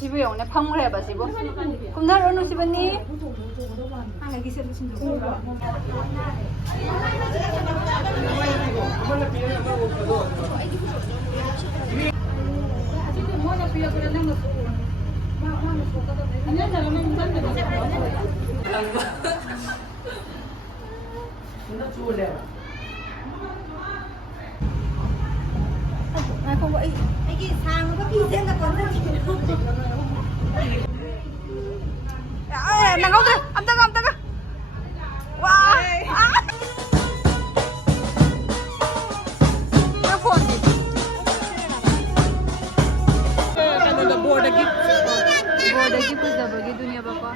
시부 영네 팡물 해봐 시부. 곰나로 노 시부니. không vậy cái sang nó cái thêm là còn nang ngau tu. Am taga. Wah. Mana phone ni? Kalau dah board lagi pun dah bagi dunia bapa.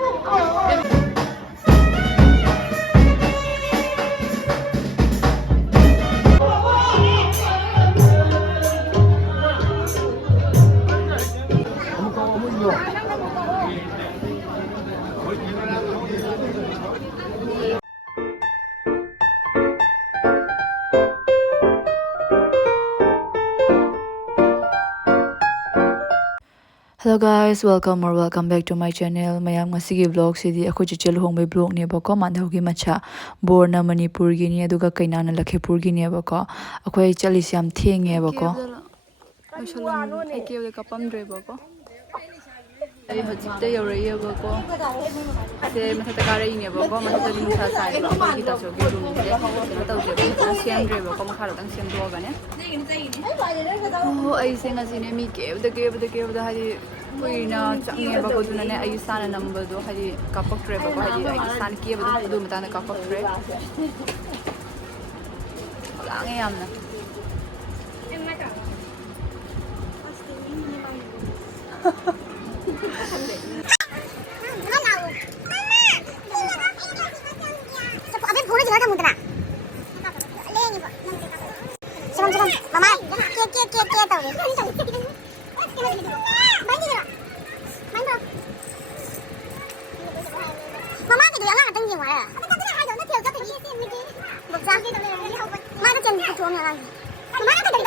Hello guys, welcome back to my channel. Mayam ngasigi vlog sidi akhoi chichel hongbe vlog ne bako mandhaugi macha borna manipur gi ni aduga kainana lakhipur gi ne bako akhoi chali siam thenge bako ai kêu ka pam dre bako ai hojikte yorai bako se matha ka rai ne bako matha lin sa sai bako ki ta so gi rum de ta tau je siam dre bako makha dang siam do ga ne oh ai se ngasi ne mi ke da hari kuina change bako duna ne ai sana number do hari kapak tre bako hari ai san ki ba du mata na kapak tre lange yamna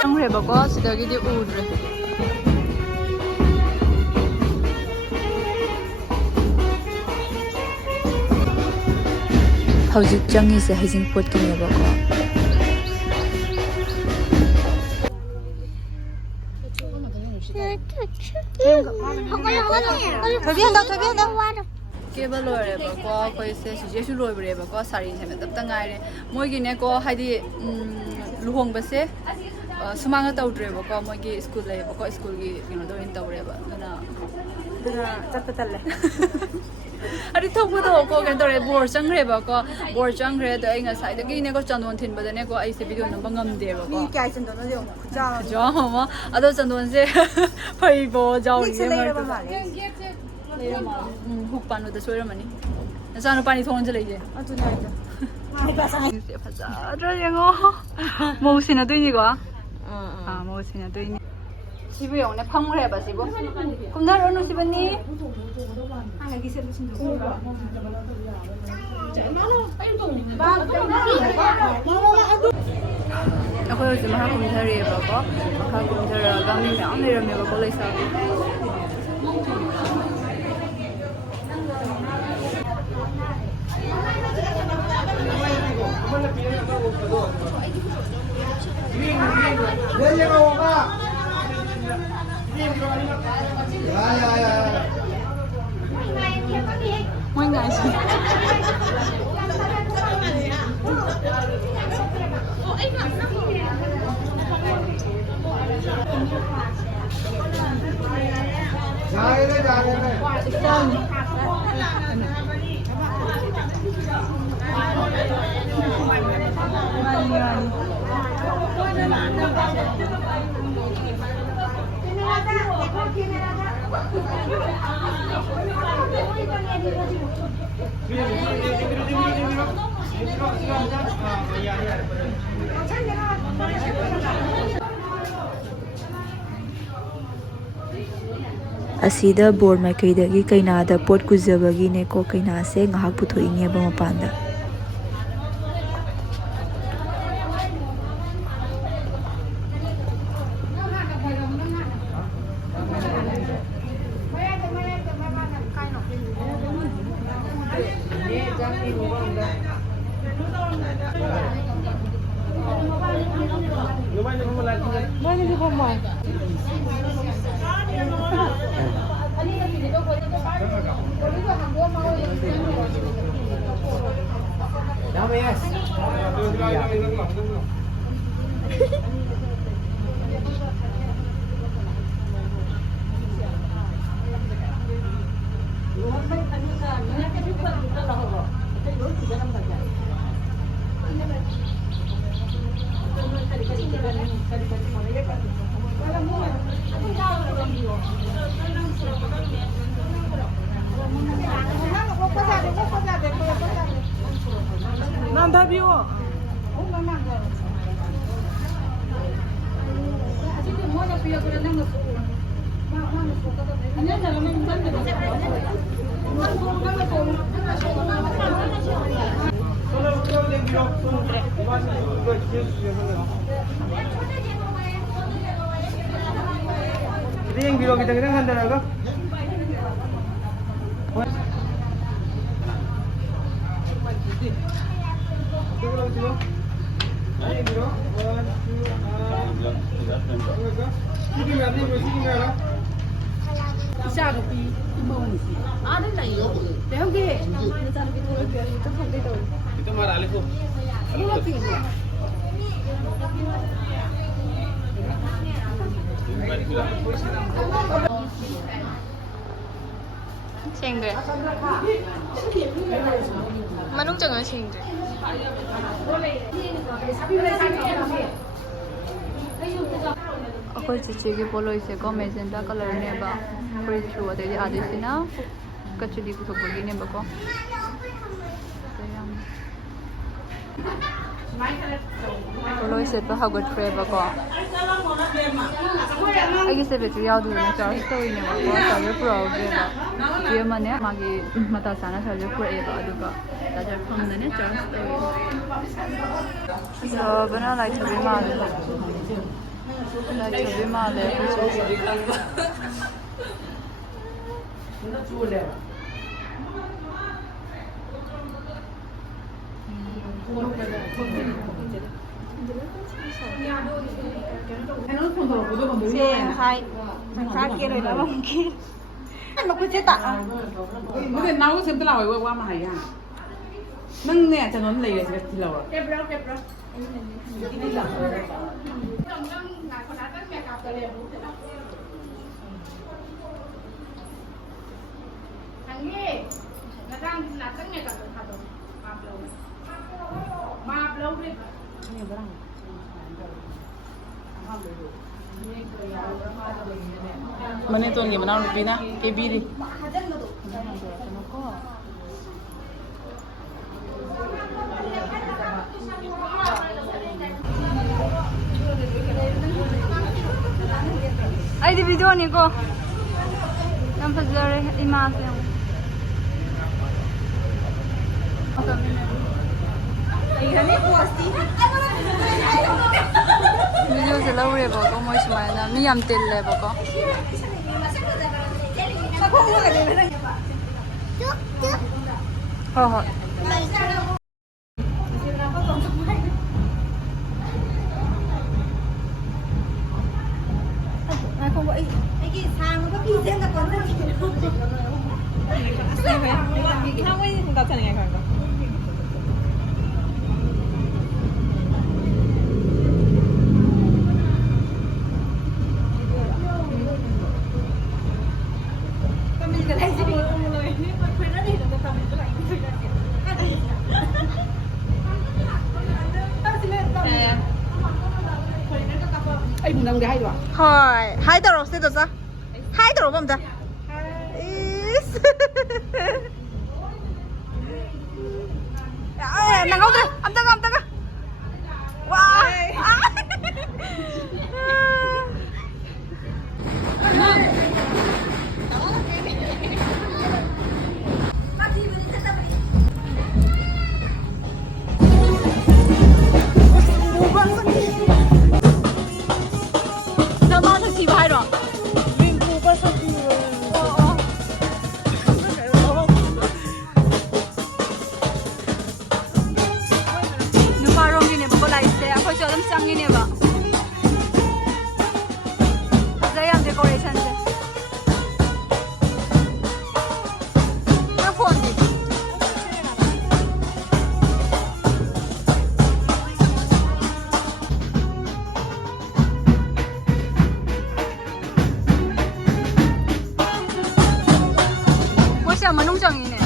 Angre bako sidagi di udre. hojik changi se hajing pot ki ne bako Keba lore bako koi se jesu loi bre bako sari se me tab tangai re moi gi ne ko haidi luhong ba se sumanga tawdre bako moi gi school le bako school gi do in tawre ba dana chatta talle ari thokbu do ko gen tore bor changre bako bor changre do ai nga sai da gi ne ko chandon thin ba ne ko ai se video nang bangam de bako cái chân đó nó đều ra jo ma ado chandon se phai bo jaw ye ma hukpan da soira mani nasano pani thon je leje atu na ito se phaja dra yengo mo sina dui ni ko mo sina dui ni sibu yong ne phangmure ba sibu kumna ro no sibani cái xem xin akhoi ji maha kumthari ba ko maha kumthara gami me ang ne ba ko lai sa Muy nice. asida board mai kaidagi kainada pot kuzabagi ne ko kaina se ngahak puthoinge ba mapanda Yang bilang kita kan ada apa? Itu marah alifu. 챙들 만옥장은 챙들 अखोई चिची की पोलो इसे को magenta colour ने बा पूरी through अदे आदि सिना कचुली को थोपगी ने बको पोलो इसे तो हगट फ्रे बको आगे से बेचू याद हुई ने चार्ज तो ही ने बको सर्वे प्रोग्रे बा ये मने मागी मता साना सर्वे प्रोग्रे बा दुका ताजा फम ने चार्ज तो so bana like to be mad like to be mad mà cứ chế tạ Mungkin nau sem telah wei wa ma ya. Nang ne cha non le se ti lo. Mana tu ni mana lebih na KB ni. ai di video ni ko nam fazare iman se video se lau re ba ko moi smai na mi yam tel le ba ko ho ho không vậy cái sang nó có phi trên là còn rất nhiều không ấy tao chẳng ngày khoảng Anh đang đi hay rồi. hỏi hai tờ sẽ được sao hai tờ không được nàng không được âm tắc wow ꯃꯆꯥ ꯃꯅꯨꯡ ꯆꯪꯉꯤꯅꯦ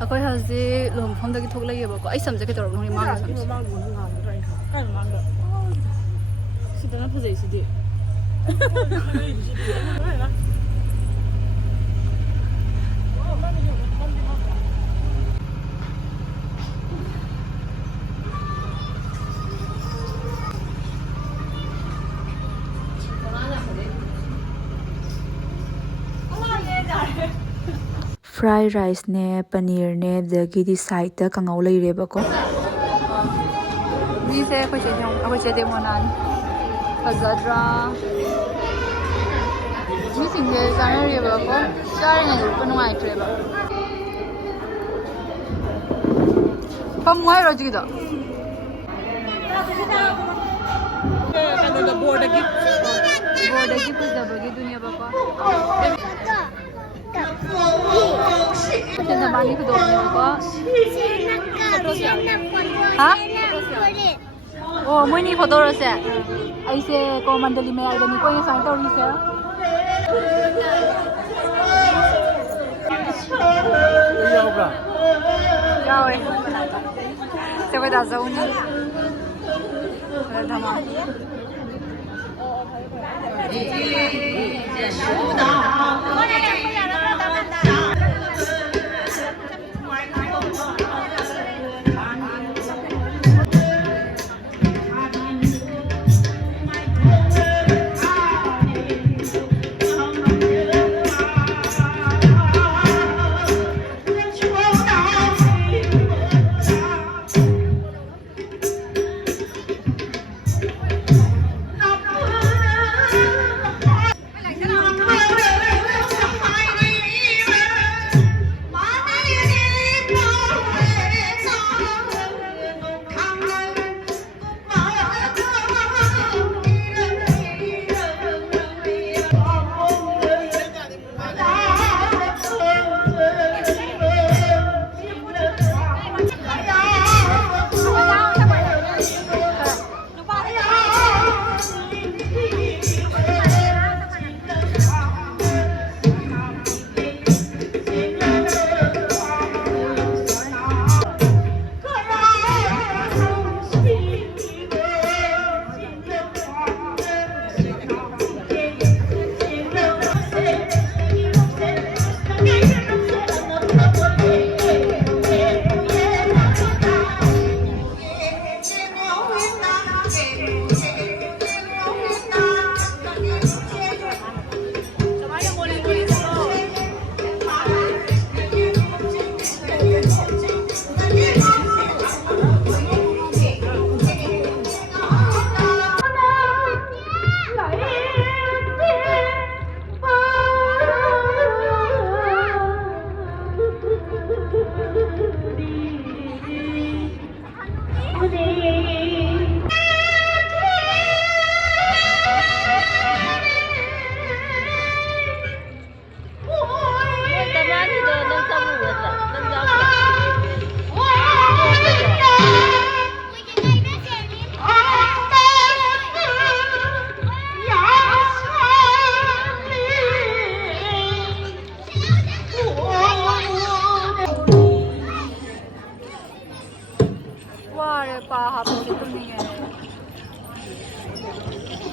ꯑꯩꯈꯣꯏ ꯍꯧꯖꯤꯛ ꯂꯨꯍꯣꯡꯐꯝꯗꯒꯤ ꯊꯣꯛꯂꯛꯏꯕꯀꯣ ꯑꯩ ꯁꯝꯁꯦ ꯀꯩꯗꯧꯔꯕꯅꯣ ꯈꯪꯗꯦ ꯃꯥꯡꯒꯤ ꯁꯝꯁꯦ 시대는 부재 시대. Fry ꯔꯥꯏꯁꯅꯦ ꯄꯅꯤꯔꯅꯦ ꯑꯗꯒꯤꯗꯤ ꯁꯥꯏꯗꯇ ꯀꯥꯡꯉꯧ ꯂꯩꯔꯦꯕꯀꯣ ꯃꯤꯁꯦ ꯑꯩꯈꯣꯏ ꯆꯦ ꯗꯦꯃꯣꯅꯥꯅꯤ ꯐꯖꯗ꯭ꯔꯥ ꯃꯤꯁꯤꯡꯁꯦ ꯆꯥꯅꯔꯤꯕꯀꯣ ꯆꯥꯔꯤꯉꯩꯗ ꯎꯠꯄ ꯅꯨꯡꯉꯥꯏꯇ꯭ꯔꯦꯕ ꯐꯝꯃꯨ ꯍꯥꯏꯔꯣ ꯍꯧꯖꯤꯛꯀꯤꯗꯣ 그러니까 보르ꯗꯒꯤ ꯐꯖꯕꯒꯤꯗꯨꯅꯦꯕꯀꯣ ꯅꯕꯥꯅꯤ ꯈꯨꯗꯣꯡꯅꯦꯕꯀꯣ ꯍꯥ ꯑꯣ ꯃꯣꯏꯅꯤ ꯐꯣꯇꯣꯔꯁꯦ ꯑꯩꯁꯦ ꯀꯣ ꯃꯟꯗꯂꯤ ꯃꯌꯥꯏꯗꯅꯤꯀꯣ ꯑꯩꯅ ꯁꯨꯃꯥꯏꯅ ꯇꯧꯔꯤꯁꯦ यावब्रा यावे तेव्हा दाजाऊनी धमा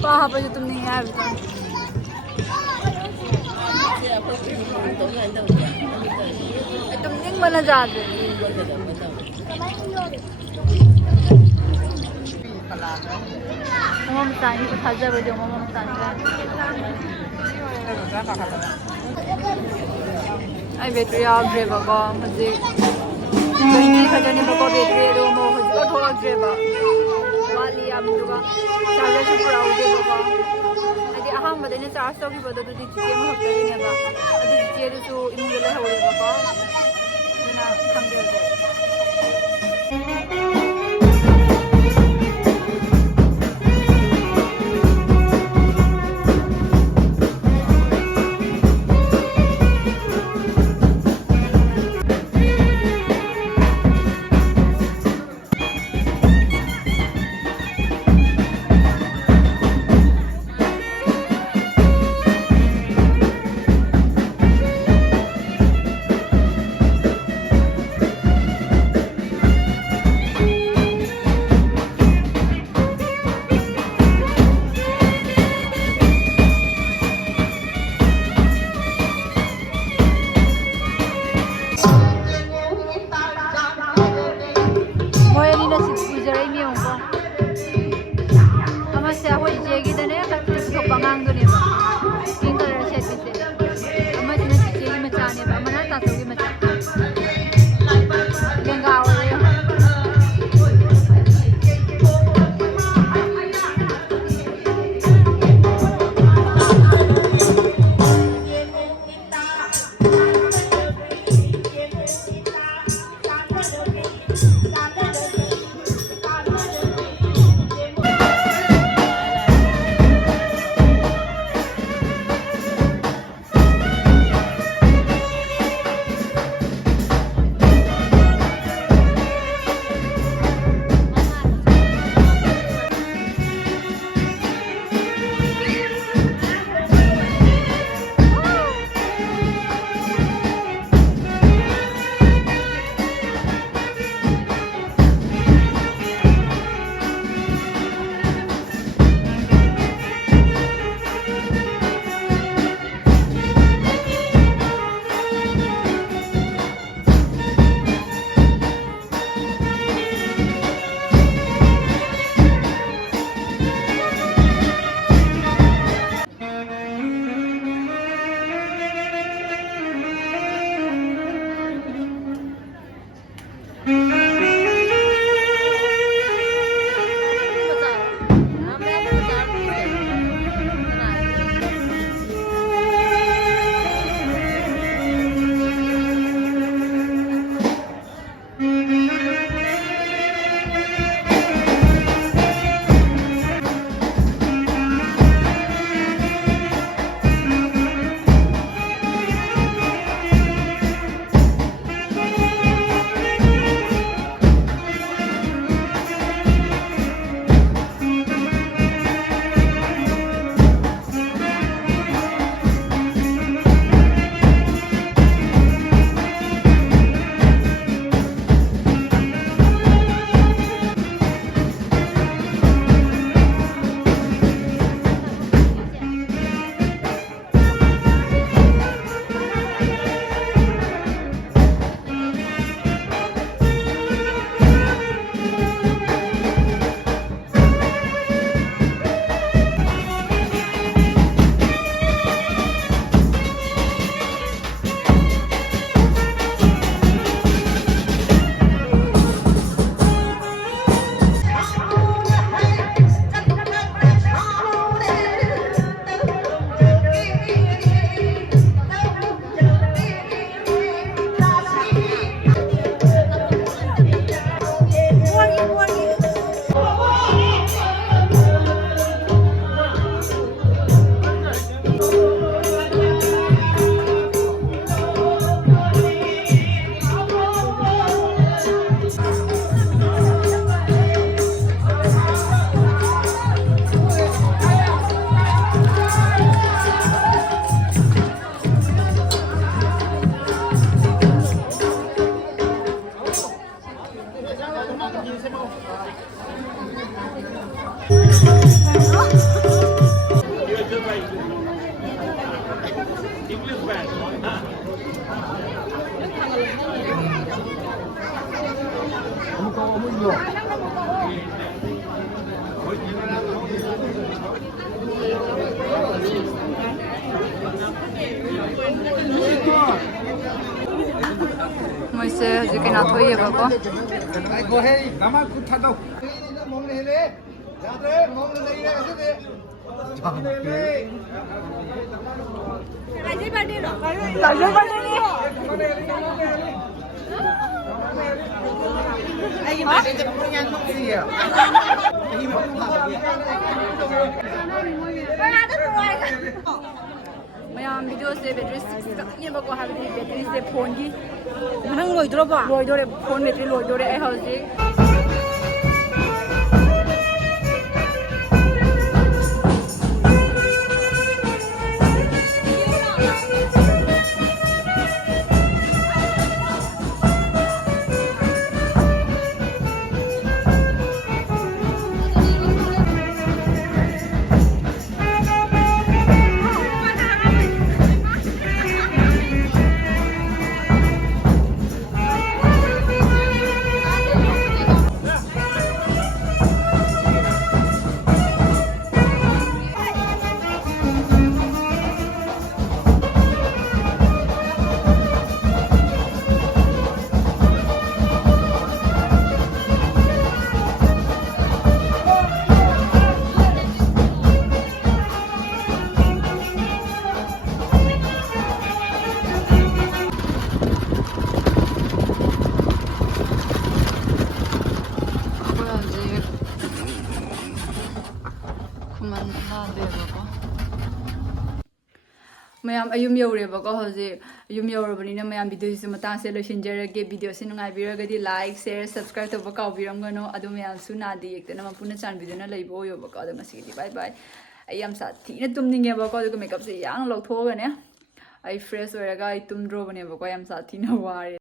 पापा जो तुमने यार तुम नहीं बना जाते मम्मा बतानी तो खाजा बजे मम्मा बतानी आई बैटरी आउट रे बाबा मुझे नहीं खाजा नहीं बाबा बैटरी रो मो हो थोड़ा रे बाबा वाली am दुगा चार्जर से पूरा उठे बाबा अभी अहम बदने चार्ज तो भी बदल तो जी के में होता ही नहीं बा अभी जी तो इमुले हो रे बाबा ना कम दे मोइसे हजे के ना थोइए बाबा को है गामा कुठा दो राजे बर्थडे रो लाजो बर्थडे नहीं आई बर्थडे जब पुराना सी है मयाम वीडियो से बैटरी 6 ने बको हाबी बैटरी से फोन की नंग लोइद्रोबा लोइदोरे फोन बैटरी लोइदोरे ए हौजे मैम अयुम यौरेबको हजे अयुम यौरबनिना मैम वीडियो से मतां से लोइसिनजरगे वीडियो से नुंगाइ बिरगदि लाइक शेयर सब्सक्राइब तब काउबिरमगनो अदु मैम सुनादि एकतना मपुना चानबिदुना लइबो योबको अदु मसिगि बाय बाय आई एम साथीना तुमनिंगेबको अदु मेकअप से यांग लौथोगने आई फ्रेश होरगा आई तुमद्रोबनेबको आई एम साथीना वारे